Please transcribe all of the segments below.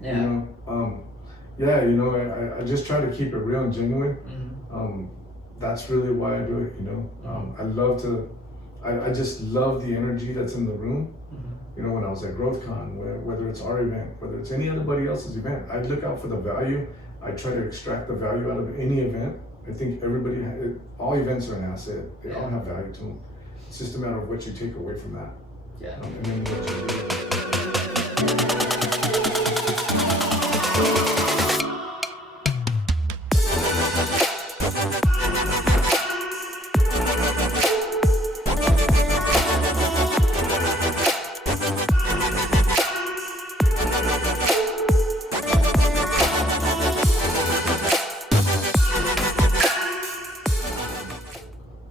Yeah. I just try to keep it real and genuine. That's really why I do it. I just love the energy that's in the room. When I was at GrowthCon, whether it's our event, whether it's anybody else's event, I look out for the value. I try to extract the value out of any event. I think all events are an asset. They all have value to them. It's just a matter of what you take away from that. Yeah. And then what you do.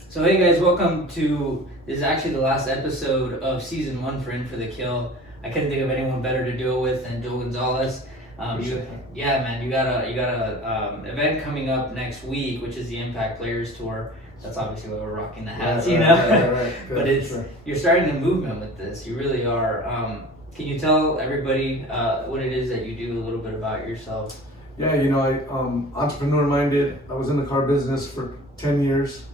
So hey guys, welcome to, this is actually the last episode of season 1 for In for the Kill. I couldn't think of anyone better to do it with than Joel Gonzalez. You got a event coming up next week, which is the Impact Players Tour. That's obviously why we're rocking the hats, Right. But you're starting a movement with this. You really are. Can you tell everybody what it is that you do, a little bit about yourself? Yeah, I entrepreneur minded. I was in the car business for 10 years.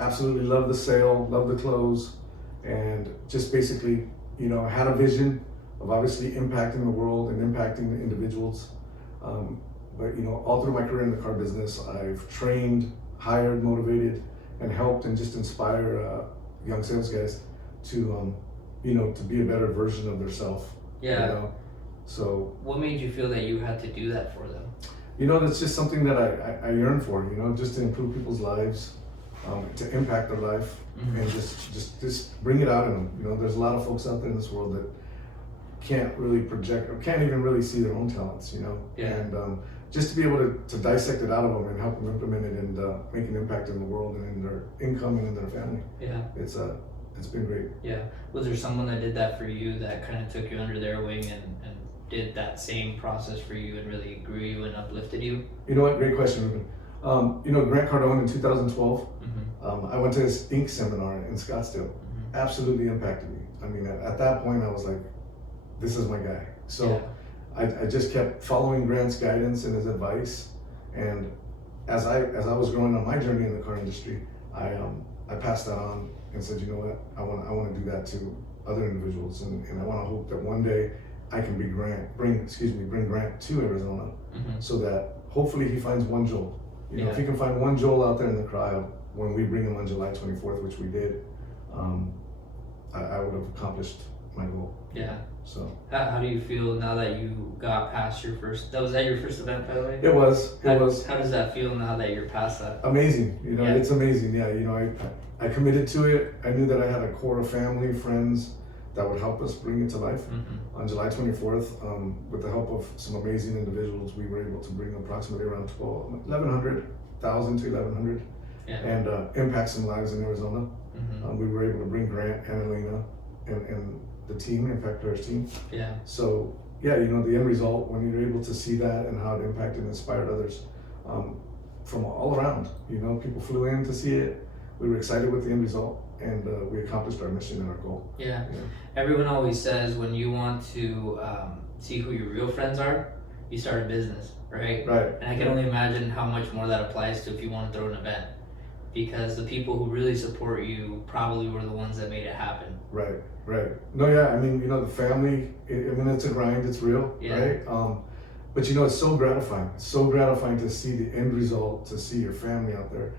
Absolutely love the sale, love the close, and just basically, had a vision of obviously impacting the world and impacting the individuals. But all through my career in the car business, I've trained, hired, motivated, and helped and just inspire young sales guys to, to be a better version of themselves. Yeah. So. What made you feel that you had to do that for them? That's just something that I yearn for. Just to improve people's lives. To impact their life and just bring it out in them. There's a lot of folks out there in this world that can't really project or can't even really see their own talents, and just to be able to dissect it out of them and help them implement it and make an impact in the world and in their income and in their family. Yeah. It's been great. Yeah. Was there someone that did that for you, that kind of took you under their wing and did that same process for you and really grew you and uplifted you? You know what? Great question, Ruben. Grant Cardone in 2012, I went to his Inc. seminar in Scottsdale. Absolutely impacted me. I mean, at that point, I was like, this is my guy. So I just kept following Grant's guidance and his advice. And as I was growing on my journey in the car industry, I passed that on and said, you know what, I want to do that to other individuals, and I want to hope that one day I can bring Grant to Arizona, so that hopefully he finds one Joel. If he can find one Joel out there in the crowd when we bring him on July 24th, which we did, I would have accomplished my goal. Yeah. So. How do you feel now that you got past your first? Was that your first event, by the way? It was. How does that feel now that you're past that? Amazing. It's amazing. Yeah. I committed to it. I knew that I had a core of family, friends that would help us bring it to life. On July 24th, with the help of some amazing individuals, we were able to bring approximately around 1,100,000 to 1,100, and impact some lives in Arizona. We were able to bring Grant and Elena and the team, Impact Players team. Yeah. So the end result, when you're able to see that and how it impacted and inspired others from all around, people flew in to see it. We were excited with the end result. And we accomplished our mission and our goal. Yeah. Everyone always says when you want to see who your real friends are, you start a business, right? Right. And I can only imagine how much more that applies to if you want to throw an event, because the people who really support you probably were the ones that made it happen. Right. No, yeah. I mean, the family. It's a grind. It's real, right? But it's so gratifying. It's so gratifying to see the end result, to see your family out there.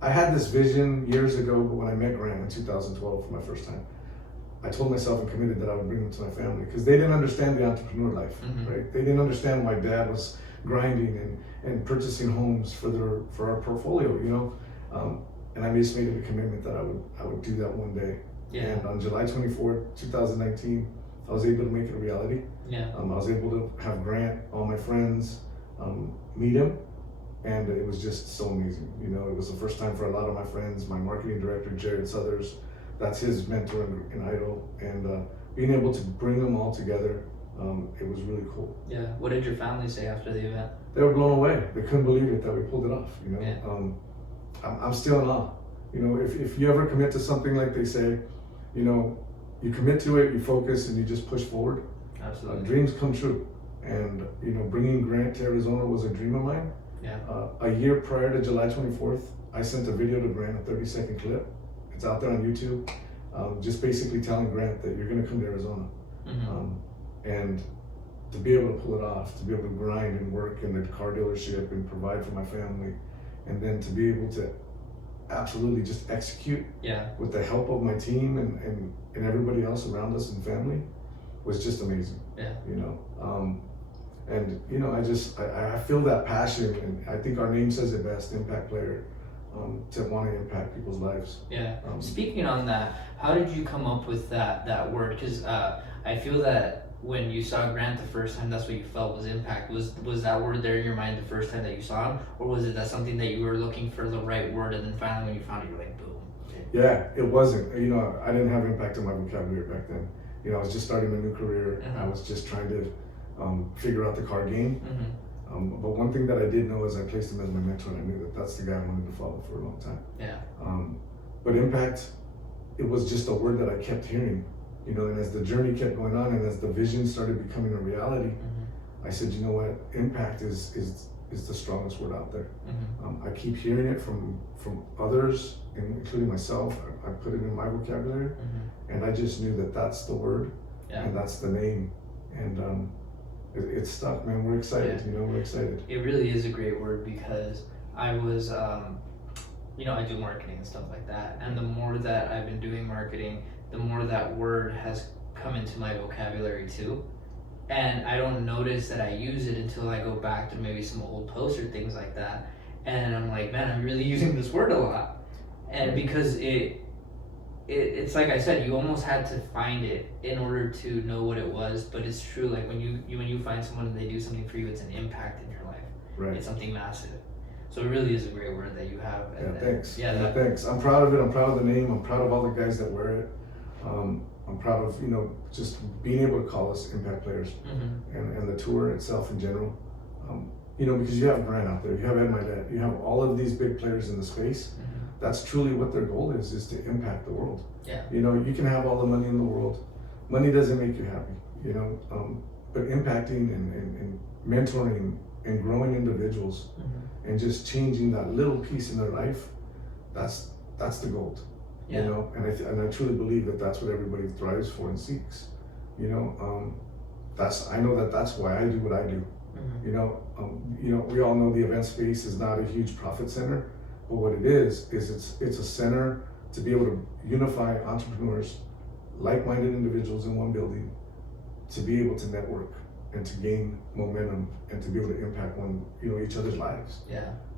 I had this vision years ago, but when I met Grant in 2012 for my first time, I told myself and committed that I would bring them to my family, because they didn't understand the entrepreneur life, right? They didn't understand why Dad was grinding and purchasing homes for our portfolio, and I just made it a commitment that I would do that one day. Yeah. And on July 24th, 2019, I was able to make it a reality. Yeah. I was able to have Grant, all my friends, meet him. And it was just so amazing. It was the first time for a lot of my friends. My marketing director, Jared Southers, that's his mentor and idol. And being able to bring them all together, it was really cool. Yeah. What did your family say after the event? They were blown away. They couldn't believe it that we pulled it off. I'm still in awe. If you ever commit to something, like they say, you commit to it, you focus, and you just push forward. Absolutely. Dreams come true. And, you know, bringing Grant to Arizona was a dream of mine. Yeah. A year prior to July 24th, I sent a video to Grant, a 30-second clip. It's out there on YouTube. Just basically telling Grant that you're going to come to Arizona. And to be able to pull it off, to be able to grind and work in the car dealership and provide for my family, and then to be able to absolutely just execute with the help of my team and everybody else around us and family was just amazing. You know, and you know, I feel that passion, and I think our name says it best, impact player, to want to impact people's lives. Speaking on that, how did you come up with that word? Because I feel that when you saw Grant the first time, that's what you felt was impact. Was that word there in your mind the first time that you saw him, or was it that something that you were looking for the right word, and then finally when you found it, you're like, boom? Yeah, it wasn't. You know, I didn't have impact in my vocabulary back then. You know, I was just starting my new career. I was just trying to figure out the car game. But one thing that I did know is I placed him as my mentor, and I knew that that's the guy I wanted to follow for a long time. But impact, it was just a word that I kept hearing. You know, and as the journey kept going on, and as the vision started becoming a reality, I said, you know what, impact is the strongest word out there. I keep hearing it from others, including myself. I put it in my vocabulary, and I just knew that that's the word, and that's the name, and it's stuck, man. We're excited. You know, we're excited. It really is a great word, because I was, you know, I do marketing and stuff like that, and the more that I've been doing marketing, the more that word has come into my vocabulary too. And I don't notice that I use it until I go back to maybe some old posts or things like that. And I'm like, man, I'm really using this word a lot. And because it's like I said, you almost had to find it in order to know what it was. But it's true, like when you find someone and they do something for you, it's an impact in your life. It's something massive. So it really is a great word that you have. Thanks. Thanks. I'm proud of it. I'm proud of the name. I'm proud of all the guys that wear it. I'm proud of, you know, just being able to call us impact players, and the tour itself in general. You know, because you have Grant out there, you have Ed Milet, you have all of these big players in the space. That's truly what their goal is to impact the world. You know, you can have all the money in the world. Money doesn't make you happy, you know, but impacting and mentoring and growing individuals and just changing that little piece in their life, that's the gold. You know, and I truly believe that that's what everybody thrives for and seeks. You know, I know that that's why I do what I do. You know, we all know the event space is not a huge profit center, but what it is it's a center to be able to unify entrepreneurs, like-minded individuals in one building, to be able to network and to gain momentum and to be able to impact each other's lives.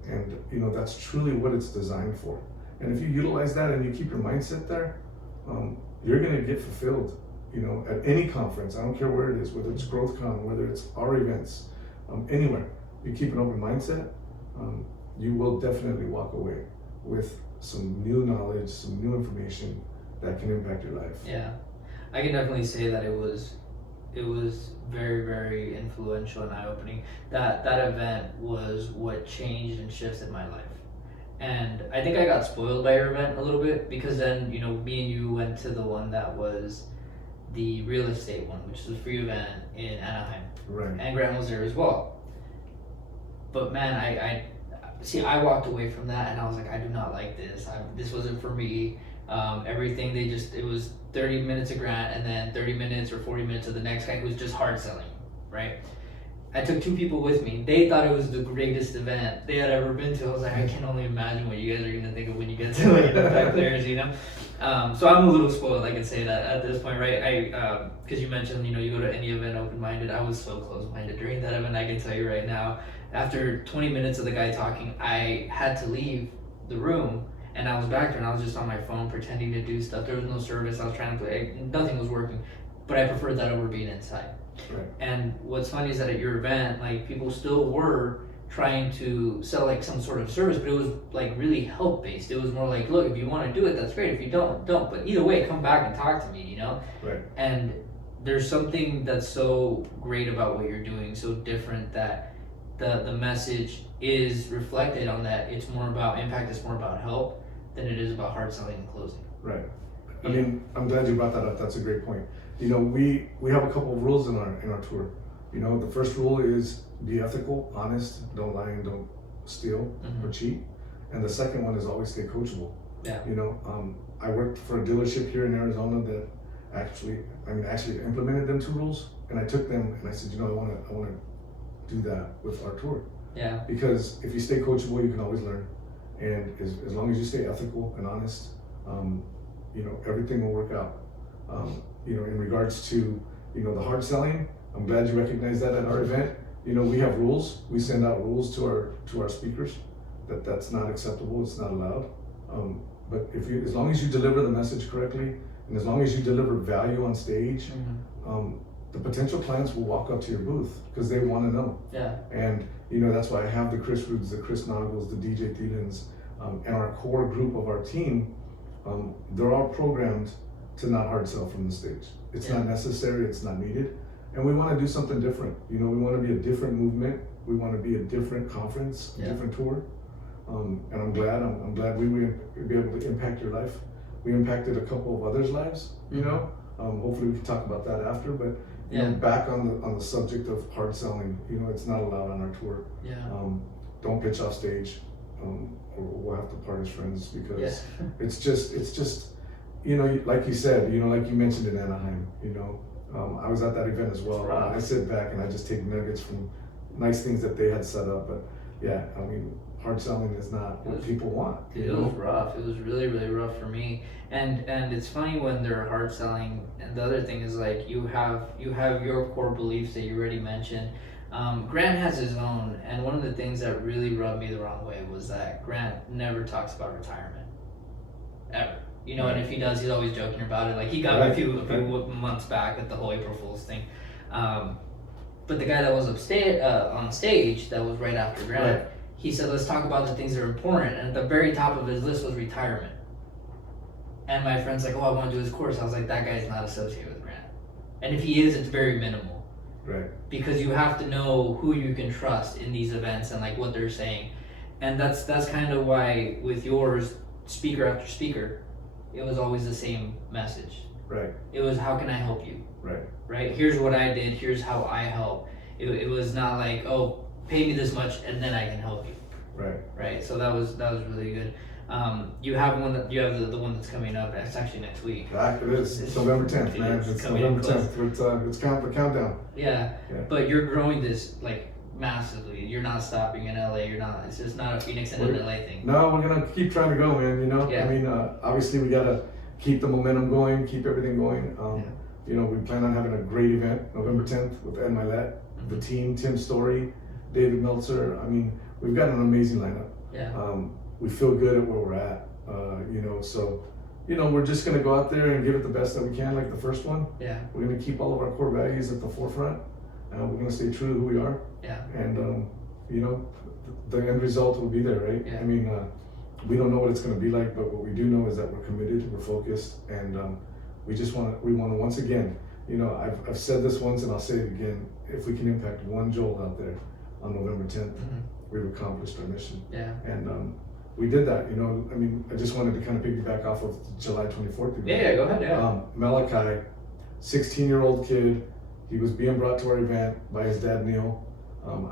And you know, that's truly what it's designed for. And if you utilize that and you keep your mindset there, you're gonna get fulfilled, you know, at any conference. I don't care where it is, whether it's GrowthCon, whether it's our events, anywhere. You keep an open mindset, you will definitely walk away with some new knowledge, some new information that can impact your life. I can definitely say that it was very, very influential and eye-opening. That event was what changed and shifted my life. And I think I got spoiled by your event a little bit, because then, you know, me and you went to the one that was the real estate one, which is a free event in Anaheim. And Grant was there as well. But man, I walked away from that and I was like, I do not like this. This wasn't for me. Everything, it was 30 minutes of Grant and then 30 minutes or 40 minutes of the next guy who was just hard selling, right? I took 2 people with me. They thought it was the greatest event they had ever been to. I was like, I can only imagine what you guys are gonna think of when you get to like impact players, you know. So I'm a little spoiled, I can say that at this point, right? Because you mentioned, you know, you go to any event open-minded. I was so close-minded during that event. I can tell you right now, after 20 minutes of the guy talking, I had to leave the room, and I was back there, and I was just on my phone pretending to do stuff. There was no service. I was trying to play. Nothing was working, but I preferred that over being inside. And what's funny is that at your event, like, people still were trying to sell like some sort of service, but it was like really help based. It was more like, look, if you want to do it, that's great. If you don't. But either way, come back and talk to me, you know? And there's something that's so great about what you're doing, so different, that the message is reflected on that. It's more about impact, it's more about help than it is about hard selling and closing. I mean, I'm glad you brought that up. That's a great point. you know, we have a couple of rules in our tour. You know, the first rule is be ethical, honest, don't lie and don't steal or cheat. And the second one is always stay coachable. Yeah. You know, I worked for a dealership here in Arizona that actually implemented them 2 rules, and I took them and I said, you know, I want to do that with our tour. Yeah. Because if you stay coachable, you can always learn, and as long as you stay ethical and honest, you know, everything will work out. You know, in regards to, you know, the hard selling, I'm glad you recognize that at our event. You know, we have rules. We send out rules to our speakers that's not acceptable. It's not allowed. But as long as you deliver the message correctly, and as long as you deliver value on stage, the potential clients will walk up to your booth because they want to know. Yeah. And you know, that's why I have the Chris Roods, the Chris Noggles, the DJ Thielens, and our core group of our team. They're all programmed to not hard sell from the stage. It's not necessary. It's not needed. And we want to do something different. You know, we want to be a different movement. We want to be a different conference, a different tour. And I'm glad we were be able to impact your life. We impacted a couple of others' lives. You know, hopefully we can talk about that after. But you know, back on the subject of hard selling, you know, it's not allowed on our tour. Yeah. Don't pitch off stage, or we'll have to part as friends because it's just, you know, like you said, you know, like you mentioned in Anaheim, you know. I was at that event as well. I sit back and I just take nuggets from nice things that they had set up. But yeah, I mean, hard selling is not what people want. It was rough. It was really, really rough for me. And it's funny when they're hard selling. And the other thing is, like, you have your core beliefs that you already mentioned. Grant has his own, and one of the things that really rubbed me the wrong way was that Grant never talks about retirement, ever. You know, and if he does, he's always joking about it. Like, he got me a few months back at the whole April Fool's thing. But the guy that was on stage, that was right after Grant, he said, let's talk about the things that are important. And at the very top of his list was retirement. And my friend's like, oh, I want to do his course. I was like, that guy's not associated with Grant. And if he is, it's very minimal. Right. Because you have to know who you can trust in these events and like what they're saying. And that's kind of why with yours, speaker after speaker, it was always the same message. Right. It was, how can I help you? Right. Right. Here's what I did. Here's how I help. It was not like, oh, pay me this much and then I can help you. Right. Right. So that was really good. You have the one that's coming up. It's actually next week. It is. It's November 10th, man. It's November 10th. It's the countdown. Yeah. But you're growing this like massively. You're not stopping in LA. It's just not a Phoenix and an LA thing. No, we're gonna keep trying to go, man. You know. Yeah. I mean, obviously we gotta keep the momentum going, keep everything going. You know, we plan on having a great event November 10th with Ed Milet, the team, Tim Story, David Meltzer. I mean, we've got an amazing lineup. Yeah. We feel good at where we're at. You know, so you know, we're just gonna go out there and give it the best that we can, like the first one. Yeah. We're gonna keep all of our core values at the forefront. We're gonna stay true to who we are. Yeah. And you know, the end result will be there, right? Yeah. I mean, we don't know what it's gonna be like, but what we do know is that we're committed, we're focused, and we want to once again, you know, I've said this once and I'll say it again. If we can impact one Joel out there on November 10th, we've accomplished our mission. Yeah. And we did that, you know. I mean, I just wanted to kind of piggyback off of July 24th event. Yeah, go ahead. Yeah. Malachi, 16-year-old kid, he was being brought to our event by his dad, Neil.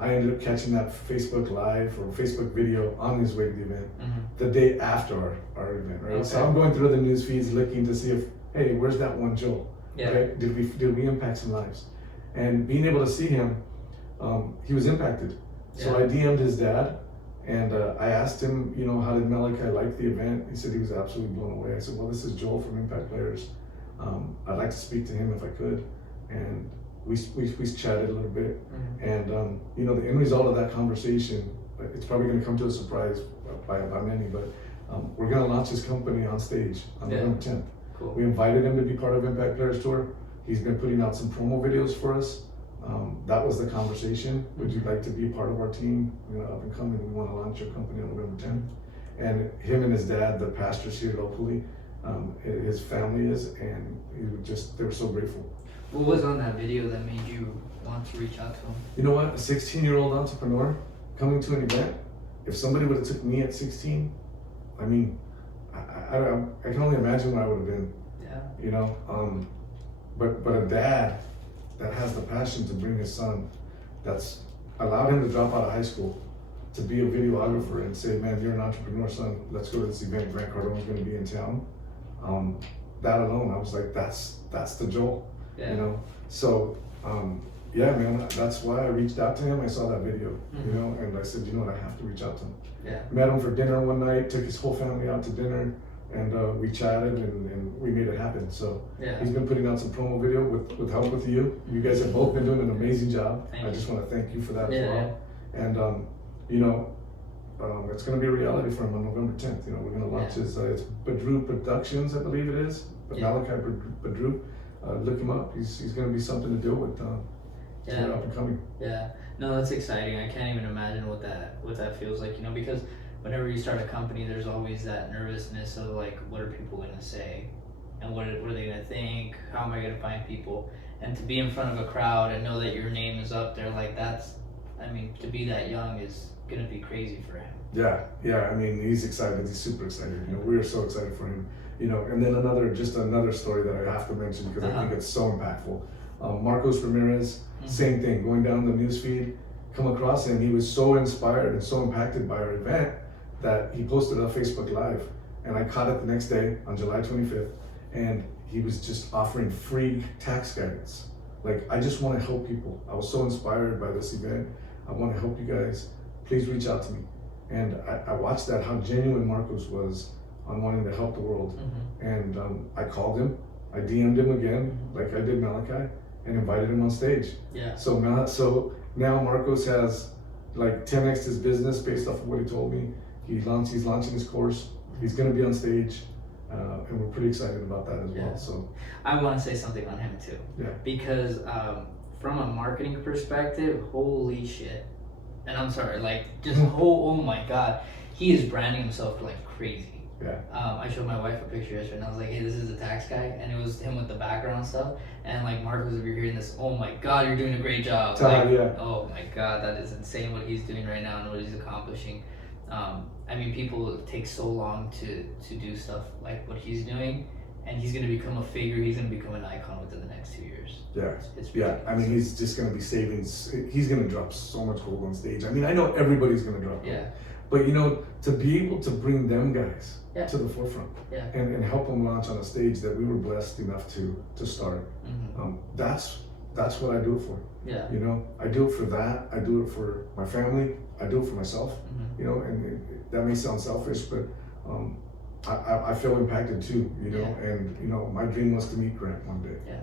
I ended up catching that Facebook Live or Facebook video on his way to the event the day after our event, right? Okay. So I'm going through the news feeds looking to see if, hey, where's that one Joel? Yeah. Right? Did we impact some lives? And being able to see him, he was impacted. So I DM'd his dad and I asked him, you know, how did Malachi like the event? He said he was absolutely blown away. I said, well, this is Joel from Impact Players. I'd like to speak to him if I could. And we chatted a little bit. And you know, the end result of that conversation, it's probably going to come to a surprise by many, but we're going to launch his company on stage on November 10th. Cool. We invited him to be part of Impact Players Tour. He's been putting out some promo videos for us. That was the conversation. Would you like to be a part of our team? You know, up and coming, we want to launch your company on November 10th. And him and his dad, the pastors here locally, his family is, and they were so grateful. What was on that video that made you want to reach out to him? You know what? A 16-year-old entrepreneur coming to an event. If somebody would have took me at 16, I mean, I can only imagine where I would have been. Yeah. You know, but a dad that has the passion to bring his son, that's allowed him to drop out of high school, to be a videographer and say, man, you're an entrepreneur, son, let's go to this event, Grant Cardone's gonna be in town. That alone, I was like, that's the Joel, Yeah. you know? So, yeah, man, that's why I reached out to him. I saw that video, you know, and I said, you know what, I have to reach out to him. Yeah. Met him for dinner one night, took his whole family out to dinner, and we chatted and we made it happen. So Yeah. he's been putting out some promo video with help with you. You guys have both been doing an amazing job. Thank I you. just want to thank you for that Yeah, as well. And you know, it's going to be a reality for him on November 10th. You know, we're going to launch his it's Badru Productions, I believe it is. But Malachi Badru, look him up. He's going to be something to deal with. Yeah. Up and coming. Yeah, no, that's exciting. I can't even imagine what that feels like, you know, because whenever you start a company, there's always that nervousness of like, what are people gonna say, and what are they gonna think? How am I gonna find people? And to be in front of a crowd and know that your name is up there, like I mean, to be that young is gonna be crazy for him. Yeah. I mean, he's excited. He's super excited. You know, we are so excited for him. You know, and then another story that I have to mention because I think it's so impactful. Marcos Ramirez, same thing, going down the news feed, come across him. He was so inspired and so impacted by our event that he posted a Facebook Live, and I caught it the next day on July 25th, and he was just offering free tax guidance. Like, I just want to help people. I was so inspired by this event. I want to help you guys. Please reach out to me. And I watched that, how genuine Marcos was on wanting to help the world. And I called him, I DM'd him again, like I did Malachi, and invited him on stage. Yeah. So now Marcos has like 10x his business based off of what he told me. He's launching his course. He's going to be on stage, and we're pretty excited about that as well. So I want to say something on him too. Yeah. Because from a marketing perspective, holy shit. And I'm sorry, like just oh my god, he is branding himself like crazy. Yeah. I showed my wife a picture yesterday and I was like, hey, this is the tax guy, and it was him with the background stuff. And like, Marcos, if you're hearing this, oh my god, you're doing a great job. Like, oh my god, that is insane what he's doing right now and what he's accomplishing. I mean, people take so long to do stuff like what he's doing, and he's gonna become a figure. He's gonna become an icon within the next 2 years. Yeah. It's I mean, he's just gonna be saving. He's gonna drop so much gold on stage. I mean, I know everybody's gonna drop gold. Yeah. But you know, to be able to bring them guys to the forefront and help them launch on a stage that we were blessed enough to start, that's what I do it for. Yeah. You know, I do it for that. I do it for my family. I do it for myself. You know, and that may sound selfish, but I feel impacted too. You know, and you know, my dream was to meet Grant one day. Yeah.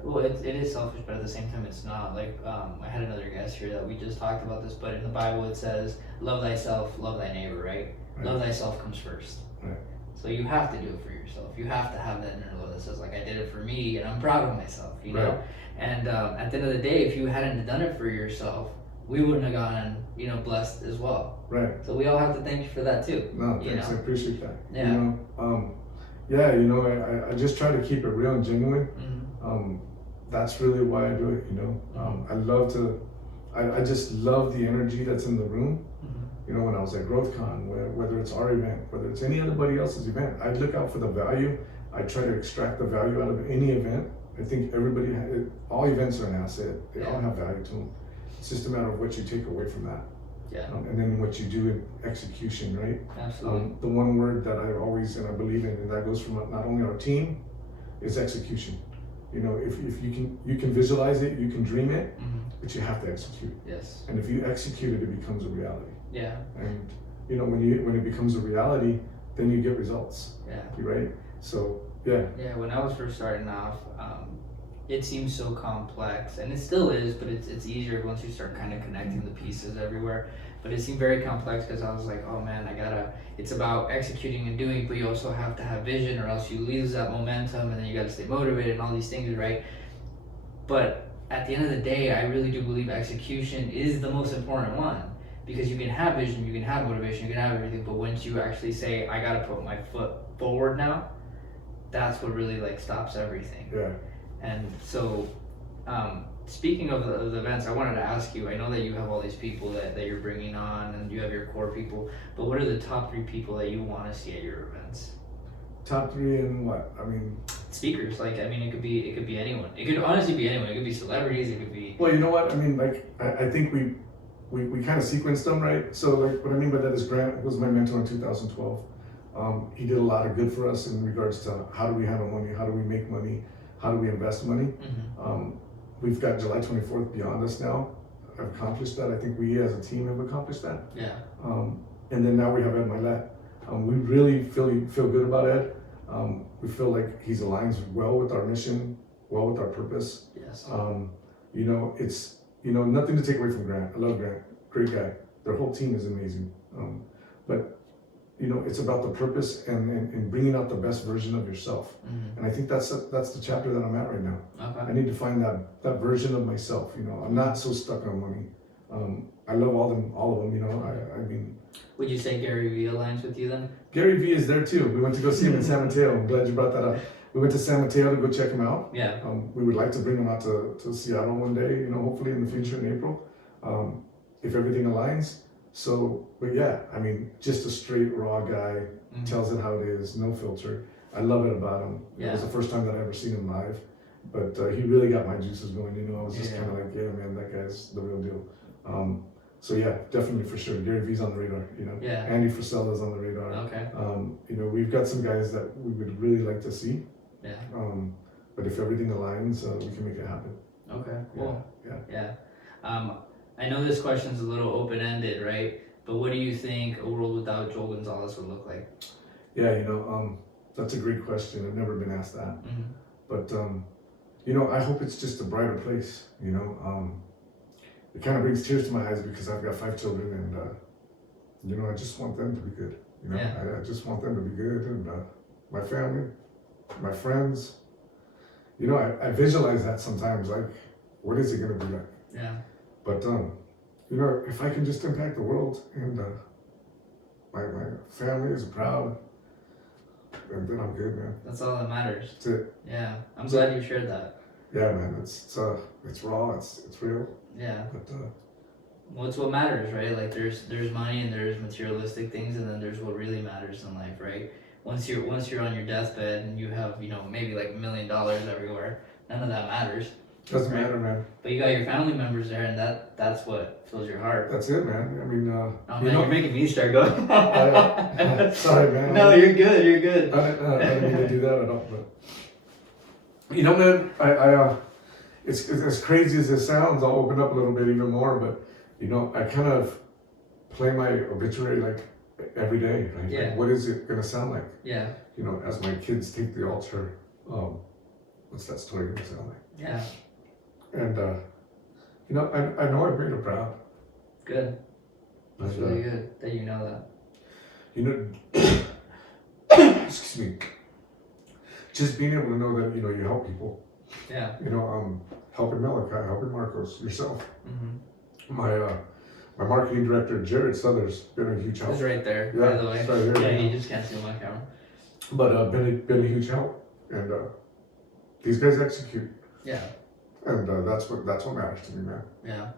Well, it is selfish, but at the same time, it's not. Like, I had another guest here that we just talked about this, but in the Bible it says, love thyself, love thy neighbor, right? Love thyself comes first. Right. So you have to do it for yourself. You have to have that inner love that says, like, I did it for me, and I'm proud of myself, you know? And at the end of the day, if you hadn't done it for yourself, we wouldn't have gotten, you know, blessed as well. Right. So we all have to thank you for that too. No, thanks. I appreciate that. Yeah. You know, you know, I just try to keep it real and genuine. That's really why I do it, you know. I love to, I just love the energy that's in the room. You know, when I was at GrowthCon, whether it's our event, whether it's anybody else's event, I look out for the value. I try to extract the value out of any event. I think all events are an asset. They all have value to them. It's just a matter of what you take away from that. Yeah. And then what you do in execution, right? Absolutely. The one word that I always, and I believe in, and that goes from not only our team, is execution. You know, if you can visualize it, you can dream it, but you have to execute. Yes. And if you execute it, it becomes a reality. Yeah. And you know, when it becomes a reality, then you get results. Yeah. Right? So yeah. Yeah, when I was first starting off, it seemed so complex, and it still is, but it's easier once you start kind of connecting the pieces everywhere. But it seemed very complex because I was like, oh man, it's about executing and doing, but you also have to have vision, or else you lose that momentum, and then you got to stay motivated and all these things, right? But at the end of the day, I really do believe execution is the most important one, because you can have vision, you can have motivation, you can have everything, but once you actually say, I got to put my foot forward now, that's what really like stops everything. Yeah. And so, speaking of the events, I wanted to ask you, I know that you have all these people that you're bringing on, and you have your core people, but what are the top 3 people that you want to see at your events? Top 3 in what? I mean, speakers. Like, I mean, it could be anyone. It could honestly be anyone. It could be celebrities. It could be. Well, you know what? I mean, like, I think we kind of sequenced them, right? So, like, what I mean by that is Grant was my mentor in 2012. He did a lot of good for us in regards to how do we handle money, how do we make money, how do we invest money. We've got July 24th beyond us now. I've accomplished that. I think we as a team have accomplished that. Yeah. And then now we have Ed Milet. We really feel good about Ed. We feel like he's aligns well with our mission, well with our purpose. Yes. You know, it's, you know, nothing to take away from Grant. I love Grant. Great guy. Their whole team is amazing. But you know, it's about the purpose and bringing out the best version of yourself. And I think that's the chapter that I'm at right now. Okay. I need to find that version of myself. You know, I'm not so stuck on money. I love all of them. You know, I mean. Would you say Gary Vee aligns with you then? Gary Vee is there too. We went to go see him in San Mateo. I'm glad you brought that up. We went to San Mateo to go check him out. Yeah. We would like to bring him out to Seattle one day. You know, hopefully in the future in April, if everything aligns. So, but yeah, I mean, just a straight raw guy, tells it how it is, no filter. I love it about him. Yeah. It was the first time that I ever seen him live, but he really got my juices going. You know, I was just kind of like, yeah, man, that guy's the real deal. So yeah, definitely for sure. Gary Vee's on the radar. You know, Yeah. Andy Frisella's on the radar. Okay. You know, we've got some guys that we would really like to see. Yeah. But if everything aligns, we can make it happen. Okay. Cool. Yeah. I know this question's a little open-ended, right? But what do you think a world without Joel Gonzalez would look like? Yeah, you know, that's a great question. I've never been asked that. But, you know, I hope it's just a brighter place, you know. It kind of brings tears to my eyes because I've got 5 children and, you know, I just want them to be good. You know, I just want them to be good and my family, my friends. You know, I visualize that sometimes, like, what is it going to be like? Yeah. But, you know, if I can just impact the world and my family is proud, and then I'm good, man. That's all that matters. That's it. Yeah. I'm glad you shared that. Yeah, man. It's raw. It's real. Yeah. But well, it's what matters, right? Like there's money and there's materialistic things, and then there's what really matters in life, right? Once you're on your deathbed and you have, you know, maybe like $1 million everywhere, none of that matters. doesn't right? matter, man. But you got your family members there, and that's what fills your heart. That's it, man. I mean, oh man, you're making me start going. Sorry, man. No, you're good. You're good. I didn't mean to do that at all, but you know, man, I it's as crazy as it sounds. I'll open up a little bit even more, but you know, I kind of play my obituary like every day. Right? Yeah. Like, what is it gonna sound like? Yeah. You know, as my kids take the altar, what's that story gonna sound like? Yeah. And you know, I know I've made her proud. Good. That's And, really good that you know that. You know, excuse me. Just being able to know that, you know, you help people. Yeah. You know, helping Malachi, helping Marcos, yourself. Mm-hmm. My marketing director, Jared Southers, been a huge help. It's right there, Yeah, by the way. it's right here, Yeah, you you just can't see on my camera. But been a huge help, and these guys execute, Yeah. and that's what matters to me, man. Yeah.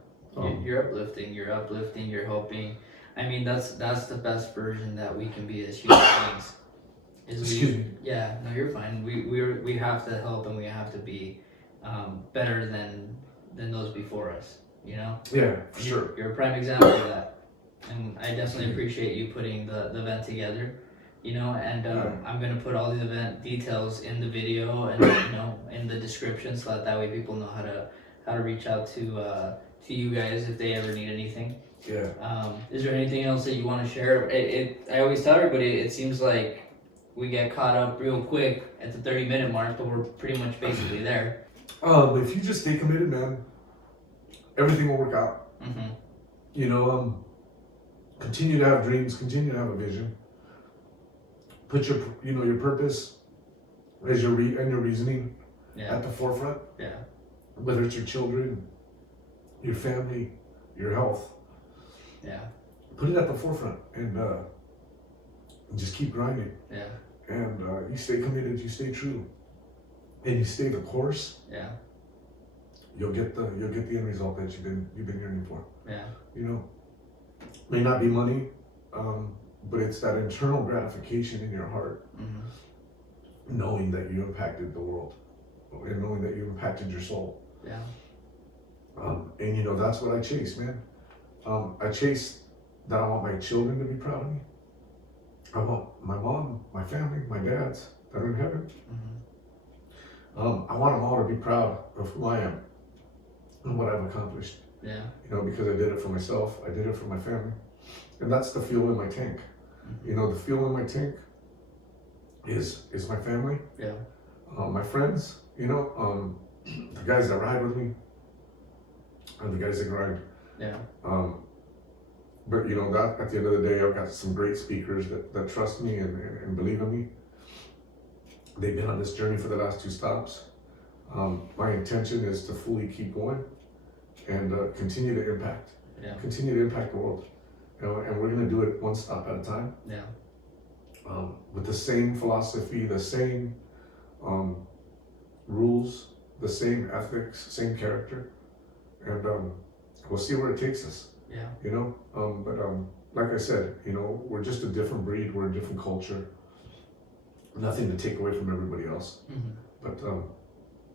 You're uplifting. You're helping. I mean, that's the best version that we can be as human beings. Excuse me. Yeah. No, you're fine. We have to help, and we have to be better than those before us. You know. Yeah, for sure. You're a prime example of that, and I definitely appreciate you putting the event together. You know, and I'm gonna put all the event details in the video and you know in the description so that way people know how to reach out to you guys if they ever need anything. Yeah. Is there anything else that you want to share? I always tell everybody it seems like we get caught up real quick at the 30-minute mark, but we're pretty much basically there. If you just stay committed, man, everything will work out. Mm-hmm. You know, continue to have dreams, continue to have a vision. Put your purpose as your reasoning at the forefront. Yeah. Whether it's your children, your family, your health. Yeah. Put it at the forefront and just keep grinding. Yeah. And you stay committed, you stay true, and you stay the course. Yeah. You'll get the end result that you've been yearning for. Yeah. You know, may not be money, but it's that internal gratification in your heart. Mm-hmm. knowing that you impacted the world and knowing that you impacted your soul. Yeah. And you know, that's what I chase, man. I chase that I want my children to be proud of me. I want my mom, my family, my dads that are in heaven. I want them all to be proud of who I am and what I've accomplished. Yeah. You know, because I did it for myself, I did it for my family. And that's the fuel in my tank. You know, the fuel in my tank is my family. Yeah. My friends, you know, the guys that ride with me, and the guys that grind. Yeah. But you know, that at the end of the day, I've got some great speakers that trust me and believe in me. They've been on this journey for the last 2 stops. My intention is to fully keep going and continue to impact. Yeah. Continue to impact the world. You know, and we're gonna do it 1 stop at a time. Yeah. With the same philosophy, the same rules, the same ethics, same character, and we'll see where it takes us. Yeah. You know, but like I said, you know, we're just a different breed. We're a different culture. Nothing to take away from everybody else, but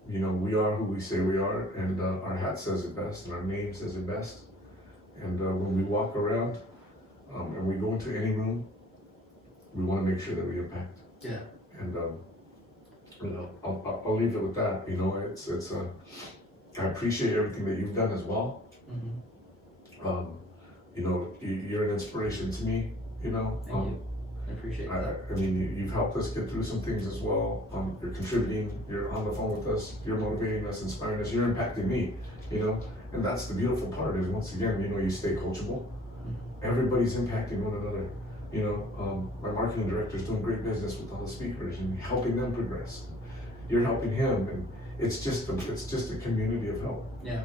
you know, we are who we say we are, and our hat says it best, and our name says it best. And when we walk around and we go into any room, we want to make sure that we impact. Yeah. And you know, I'll leave it with that. You know, it's I appreciate everything that you've done as well. You know, you're an inspiration to me. You know, Thank you. I appreciate that. I mean, you've helped us get through some things as well. You're contributing. You're on the phone with us. You're motivating us, inspiring us. You're impacting me. You know, and that's the beautiful part. Is once again, you know, you stay coachable. Everybody's impacting one another. You know, my marketing director is doing great business with all the speakers and helping them progress. You're helping him, and it's just a community of help. Yeah.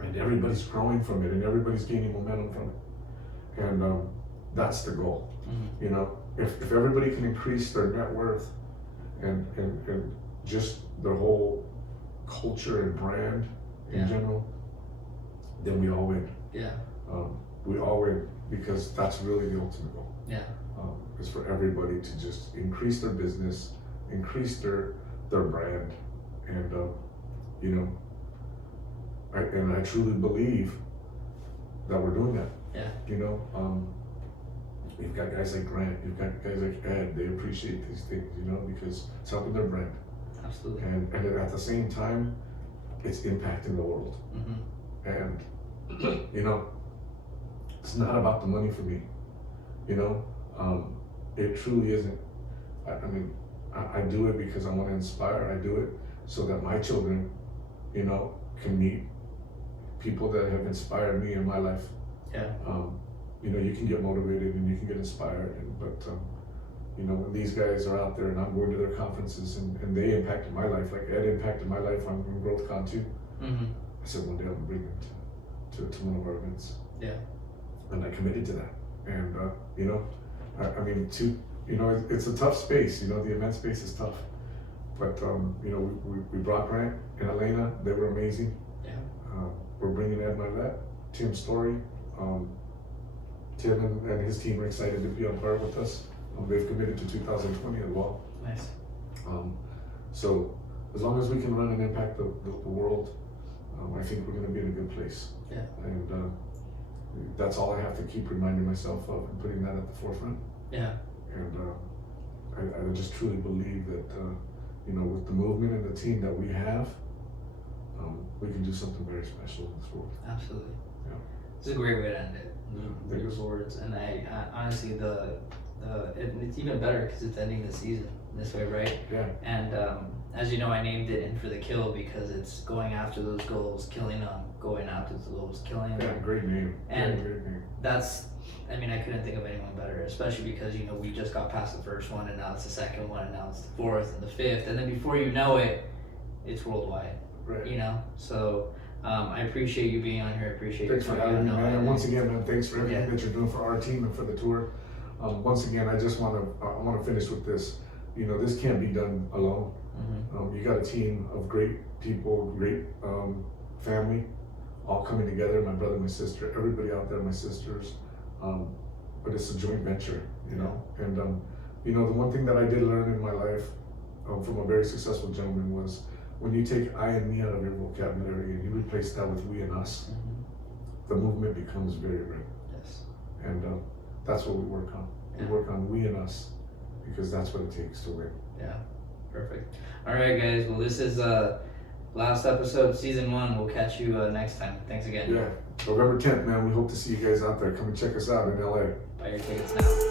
And everybody's growing from it, and everybody's gaining momentum from it. And that's the goal. You know, if everybody can increase their net worth and just their whole culture and brand in general, then we all win. Yeah. We all win, because that's really the ultimate goal. Yeah. Is for everybody to just increase their business, increase their brand, and you know, I truly believe that we're doing that. Yeah. You know, you've got guys like Grant, you've got guys like Ed. They appreciate these things, you know, because it's helping their brand. Absolutely. And at the same time, it's impacting the world. And you know, it's not about the money for me. You know, it truly isn't. I mean, I do it because I want to inspire. I do it so that my children, you know, can meet people that have inspired me in my life. Yeah. You know, you can get motivated and you can get inspired, but you know, when these guys are out there and I'm going to their conferences and they impacted my life, like Ed impacted my life on GrowthCon too. I said one day I'm gonna bring them to one of our events. Yeah. And I committed to that. And you know, I mean, you know, it's a tough space. You know, the event space is tough. But you know, we brought Grant and Elena. They were amazing. Yeah. We're bringing Ed Marlette, Tim Story. Tim and his team are excited to be on board with us. They've committed to 2020 as well. Nice. So as long as we can run and impact the world, I think we're going to be in a good place. Yeah. And that's all I have to keep reminding myself of and putting that at the forefront. Yeah. And I just truly believe that you know, with the movement and the team that we have, we can do something very special in this world. Absolutely. Yeah. It's a great way to end it. Those words, and I honestly, it's even better because it's ending the season this way, right? Yeah. And as you know, I named it "In for the Kill" because it's going after those goals, killing them, going after those goals, killing them. Yeah, great name. And great name. That's, I mean, I couldn't think of anyone better, especially because, you know, we just got past the first one, and now it's the second one, and now it's the fourth and the fifth, and then before you know it, it's worldwide. Right. You know, so. I appreciate you being on here. I appreciate you coming on. Man. And once again, man, thanks for everything that you're doing for our team and for the tour. Once again, I just want to finish with this. You know, this can't be done alone. You got a team of great people, great family, all coming together. My brother, my sister, everybody out there, my sisters. But it's a joint venture, you know. And you know, the one thing that I did learn in my life from a very successful gentleman was, when you take I and me out of your vocabulary and you replace that with we and us, the movement becomes very real. Yes. And that's what we work on. We work on we and us, because that's what it takes to win. Yeah, perfect. All right, guys. Well, this is last episode of season 1. We'll catch you next time. Thanks again. Yeah, November 10th, man. We hope to see you guys out there. Come and check us out in LA. Buy your tickets now.